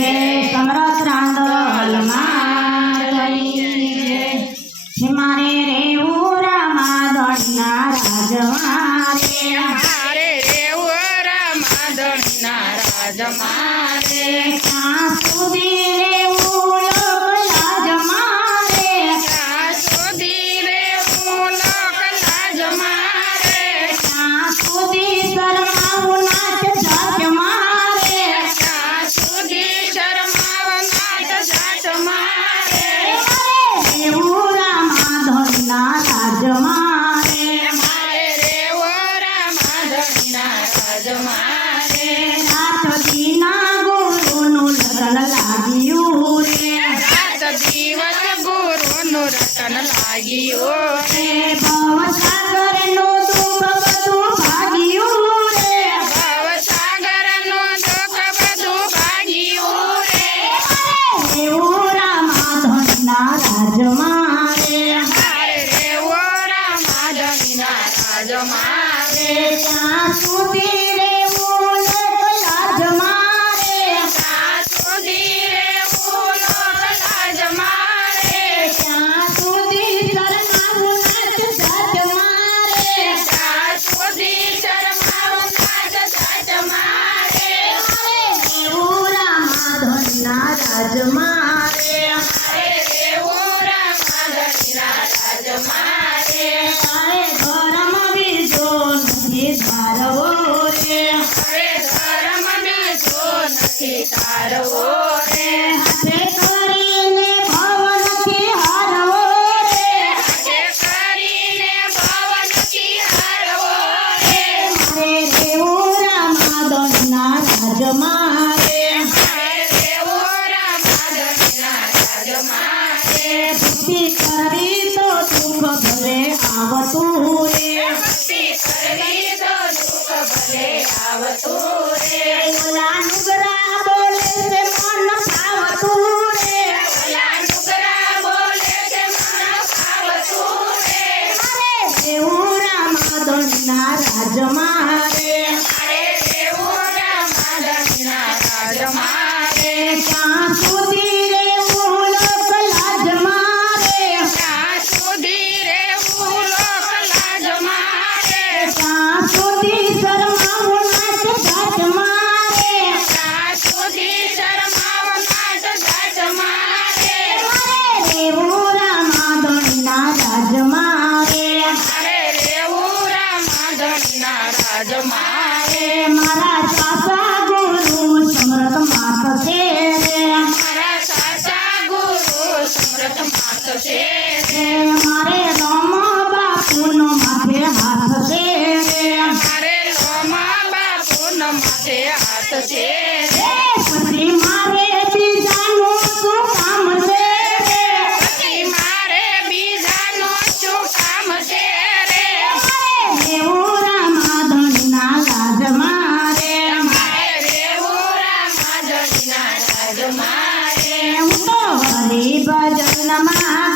જય સમરસ રાંદલ માતની જય મારે રેવું રામાદણના રાજમાં મારે રેવું રામાદણના રાજમાં ક્યાં સુધી રેવું લોકલાજમાં ક્યાં સુધી રેવું લોકલાજમાં ક્યાં સુધી શરમાવું નાચ જાતમાં ક્યાં સુધી શરમાવ નાટ જાતમાં રેવું રામાદણના રાજમાં મારે રેવું રામાદણના રાજમાં રાત દીના ગુરુનું લગ્ન લાગ્યું રાત દિવસ ગુરુનું રટન લાગ્યું ભવસાગરનું દુઃખ બધું ભાગ્યું ભવસાગરનું દુઃખ બધું ભાગ્યું એવું રામાધનના રાજમાં મારે રેવું રામાદણના રાજમાં ત્યાં સુધી રેવું લોકલાજમાં ત્યાં સુધી રેવું લોકલાજમાં ત્યાં સુધી શરમાવું નાચ જાતમાં ત્યાં સુધી શરમાવ નાટ જાતમાં એવું રામાધનના રાજમાં મારે રેવું રામાદણના રાજમાં ધર્મ બીજો નથી ધારવો હવે ધર્મ બીજો નથી તારવો